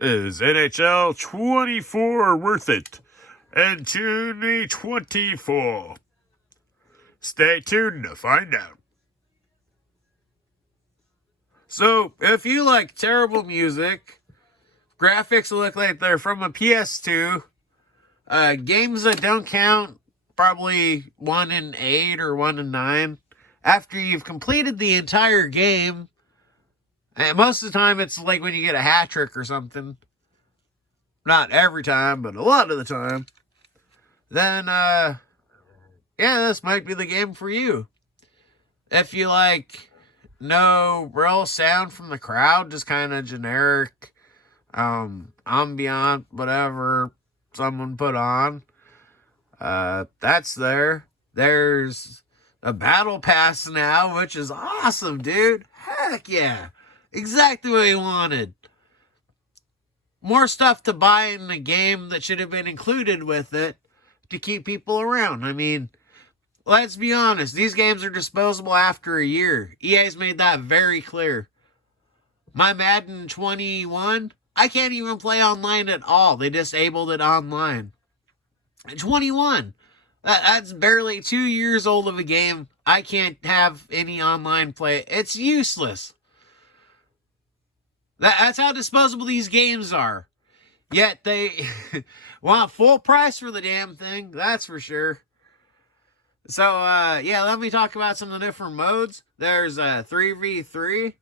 Is NHL 24 worth it? And tune me 24. Stay tuned to find out. So, if you like terrible music, graphics look like they're from a PS2, games that don't count, probably 1 in 8 or 1 in 9, after you've completed the entire game, and most of the time it's like when you get a hat trick or something, not every time, but a lot of the time, then, yeah, this might be the game for you. If you like no real sound from the crowd, just kind of generic, ambient, whatever someone put on, that's there. There's a Battlepass now, which is awesome, dude. Heck yeah. Exactly what you wanted. More stuff to buy in the game that should have been included with it to keep people around. I mean, let's be honest. These games are disposable after a year. EA's made that very clear. My Madden 21, I can't even play online at all. They disabled it online. 21. That's barely 2 years old of a game. I can't have any online play. It's useless. That's how disposable these games are. Yet they want full price for the damn thing. That's for sure. So, yeah, let me talk about some of the different modes. There's 3v3,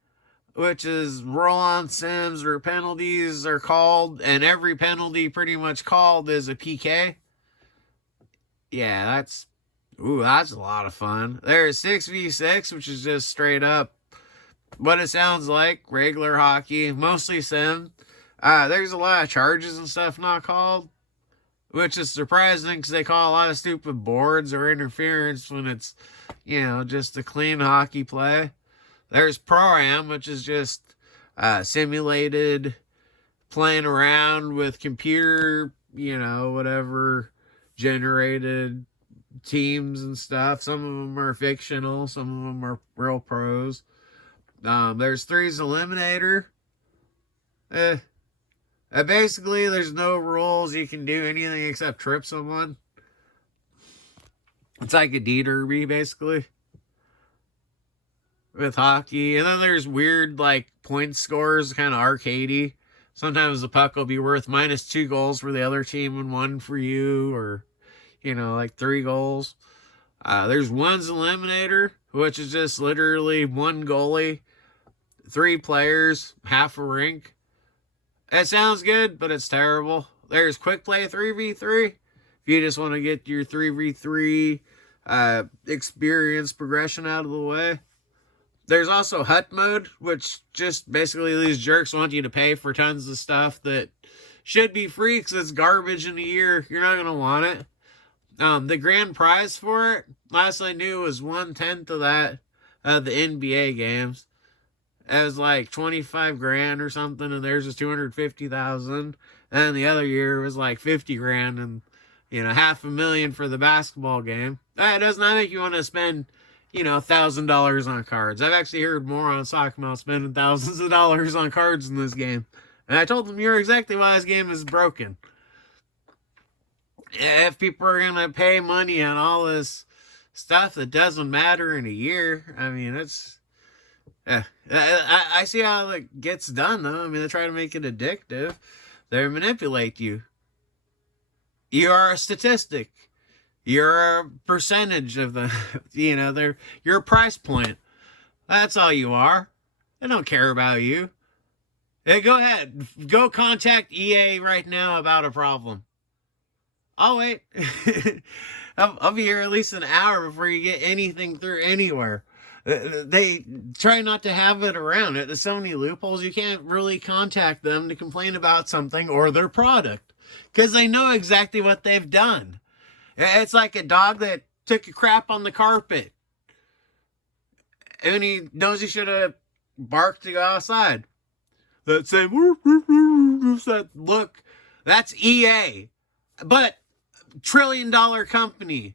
which is roll-on sims or penalties are called. And every penalty pretty much called is a PK. Yeah, that's a lot of fun. There's 6v6, which is just straight up what it sounds like, regular hockey, mostly sim. There's a lot of charges and stuff not called, which is surprising because they call a lot of stupid boards or interference when it's, just a clean hockey play. There's Pro-Am, which is just simulated playing around with computer, whatever, generated teams and stuff. Some of them are fictional, some of them are real pros. There's 3's Eliminator. Basically, there's no rules. You can do anything except trip someone. It's like a D-Derby, basically, with hockey. And then there's weird, point scores, kind of arcadey. Sometimes the puck will be worth -2 goals for the other team and 1 for you, or, 3 goals. There's 1's Eliminator, which is just literally 1 goalie, 3 players, half a rink. It sounds good, but it's terrible. There's Quick Play 3v3. If you just want to get your 3v3 experience progression out of the way. There's also Hut Mode, which just basically these jerks want you to pay for tons of stuff that should be free because it's garbage in a year. You're not going to want it. The grand prize for it, last I knew, was 1/10 of that, the NBA games. It was like 25 grand or something, and theirs was 250,000. And the other year was like 50 grand and, $500,000 for the basketball game. That does not make you want to spend, $1,000 on cards. I've actually heard morons talking about spending thousands of dollars on cards in this game. And I told them, you're exactly why this game is broken. If people are going to pay money on all this stuff that doesn't matter in a year, I mean, it's... I see how it gets done, though. I mean, they try to make it addictive. They manipulate you. You are a statistic. You're a percentage of the, you're a price point. That's all you are. They don't care about you. Hey, go ahead. Go contact EA right now about a problem. I'll wait. I'll be here at least an hour before you get anything through anywhere. They try not to have it around. There's so many loopholes. You can't really contact them to complain about something or their product because they know exactly what they've done. It's like a dog that took a crap on the carpet and he knows he should have barked to go outside. That same that look, that's EA, but $1 trillion company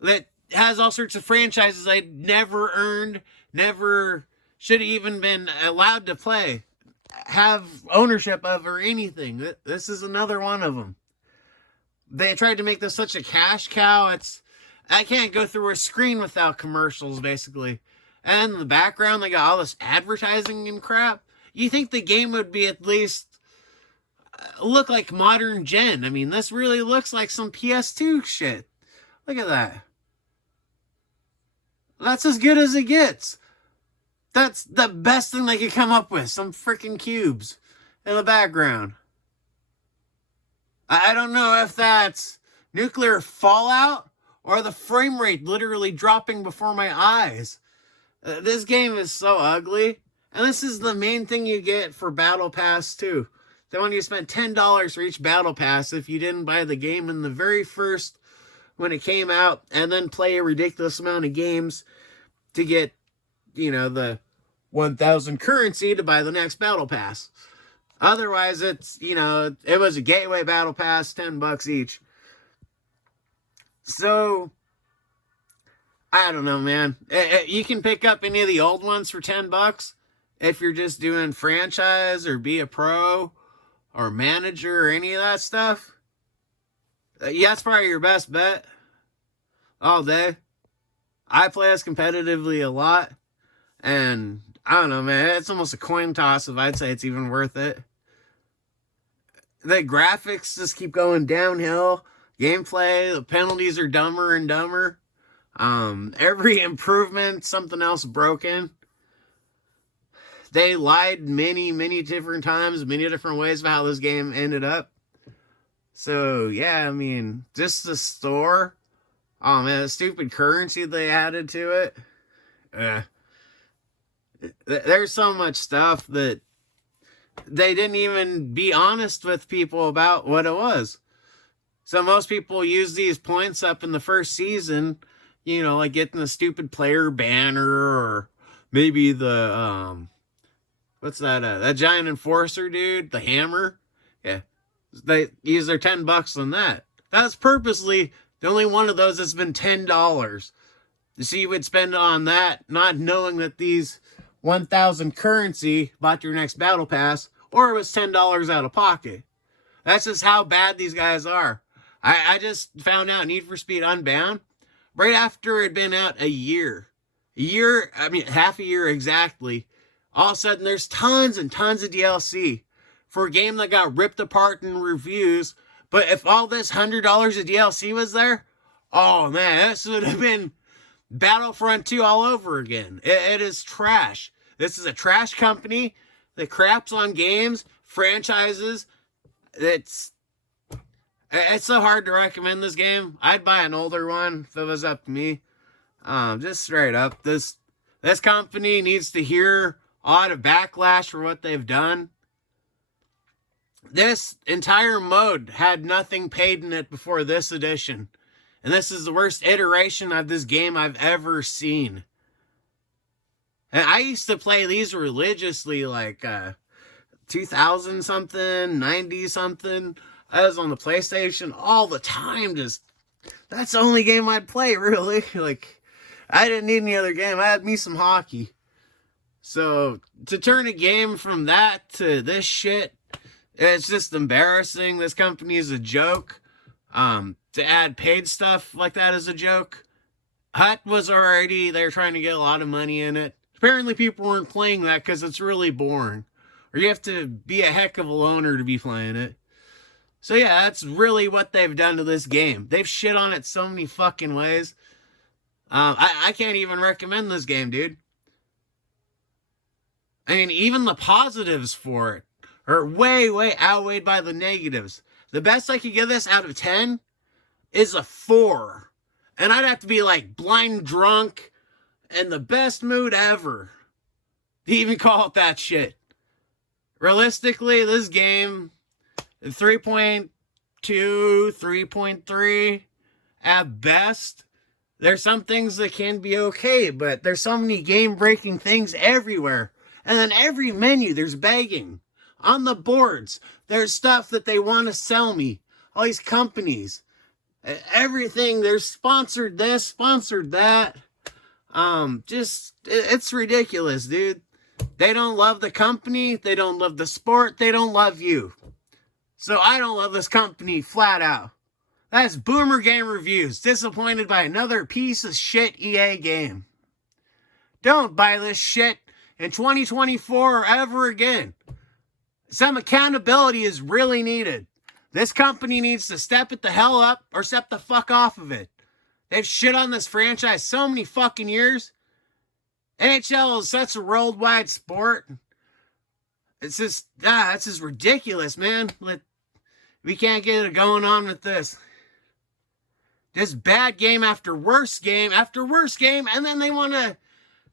that has all sorts of franchises they never earned, never should have even been allowed to play. have ownership of or anything. This is another one of them. They tried to make this such a cash cow. I can't go through a screen without commercials, basically. And in the background, they got all this advertising and crap. You think the game would be at least look like modern gen. I mean, this really looks like some PS2 shit. Look at that. That's as good as it gets. That's the best thing they could come up with. Some freaking cubes in the background. I don't know if that's nuclear fallout or the frame rate literally dropping before my eyes. This game is so ugly. And this is the main thing you get for Battle Pass too. They want you to spend $10 for each Battle Pass if you didn't buy the game in the very first when it came out, and then play a ridiculous amount of games to get, the 1,000 currency to buy the next Battle Pass. Otherwise, it's, it was a gateway Battle Pass, $10 each. So, I don't know, man. You can pick up any of the old ones for $10 if you're just doing franchise or be a pro or manager or any of that stuff. Yeah, that's probably your best bet all day. I play as competitively a lot, and I don't know, man. It's almost a coin toss if I'd say it's even worth it. The graphics just keep going downhill. Gameplay, the penalties are dumber and dumber. Every improvement, something else broken. They lied many, many different times, many different ways of how this game ended up. So, yeah, I mean, just the store. Oh, man, the stupid currency they added to it. There's so much stuff that they didn't even be honest with people about what it was. So most people use these points up in the first season, like getting the stupid player banner or maybe the, what's that, that giant enforcer dude, the hammer. Yeah. They use their $10 on that. That's purposely the only one of those that's been $10. So you would spend it on that, not knowing that these 1,000 currency bought your next Battle Pass, or it was $10 out of pocket. That's just how bad these guys are. I just found out Need for Speed Unbound right after it had been out a year. Half a year exactly. All of a sudden, there's tons and tons of DLC for a game that got ripped apart in reviews. But if all this $100 of DLC was there, oh man, this would have been Battlefront 2 all over again. It is trash. This is a trash company that craps on games, franchises. It's so hard to recommend this game. I'd buy an older one if it was up to me. Just straight up, this company needs to hear a lot of backlash for what they've done. This entire mode had nothing paid in it before this edition. And this is the worst iteration of this game I've ever seen. And I used to play these religiously, like 2000 something, 90 something. I was on the PlayStation all the time. That's the only game I'd play, really. Like, I didn't need any other game. I had me some hockey. So, to turn a game from that to this shit, it's just embarrassing. This company is a joke. To add paid stuff like that is a joke. Hut was already, they're trying to get a lot of money in it. Apparently people weren't playing that because it's really boring. Or you have to be a heck of a loner to be playing it. So yeah, that's really what they've done to this game. They've shit on it so many fucking ways. I can't even recommend this game, dude. I mean, even the positives for it are way, way outweighed by the negatives. The best I could give this out of 10 is a 4. And I'd have to be like blind drunk in the best mood ever to even call it that shit. Realistically, this game, 3.2, 3.3 at best. There's some things that can be okay, but there's so many game-breaking things everywhere. And then every menu, there's begging. On the boards, there's stuff that they want to sell me. All these companies. Everything, they're sponsored this, sponsored that. It's ridiculous, dude. They don't love the company. They don't love the sport. They don't love you. So I don't love this company flat out. That's Boomer Game Reviews. Disappointed by another piece of shit EA game. Don't buy this shit in 2024 or ever again. Some accountability is really needed. This company needs to step it the hell up or step the fuck off of it. They've shit on this franchise so many fucking years. NHL is such a worldwide sport. It's just, it's just ridiculous, man. We can't get it going on with this. Just bad game after worst game after worst game, and then they want to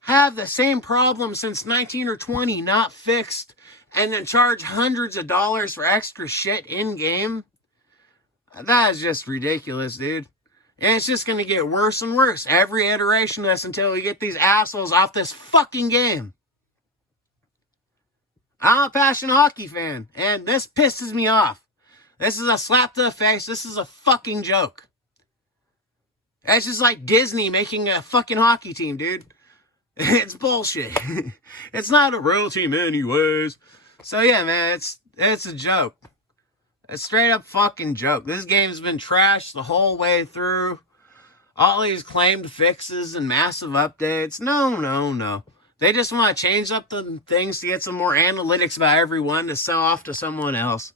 have the same problem since 19 or 20 not fixed, and then charge hundreds of dollars for extra shit in-game. That is just ridiculous, dude. And it's just going to get worse and worse every iteration of this until we get these assholes off this fucking game. I'm a passionate hockey fan, and this pisses me off. This is a slap to the face. This is a fucking joke. It's just like Disney making a fucking hockey team, dude. It's bullshit. It's not a real team anyways. So yeah, man, it's a joke. A straight up fucking joke. This game's been trashed the whole way through. All these claimed fixes and massive updates. No. They just want to change up the things to get some more analytics about everyone to sell off to someone else.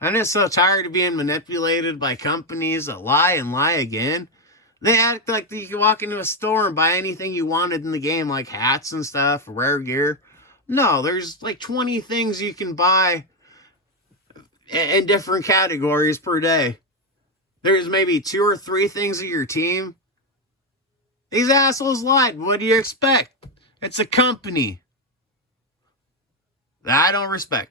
I'm just so tired of being manipulated by companies that lie and lie again. They act like you can walk into a store and buy anything you wanted in the game, like hats and stuff, or rare gear. No, there's like 20 things you can buy in different categories per day. There's maybe 2 or 3 things of your team. These assholes lied. What do you expect? It's a company that I don't respect.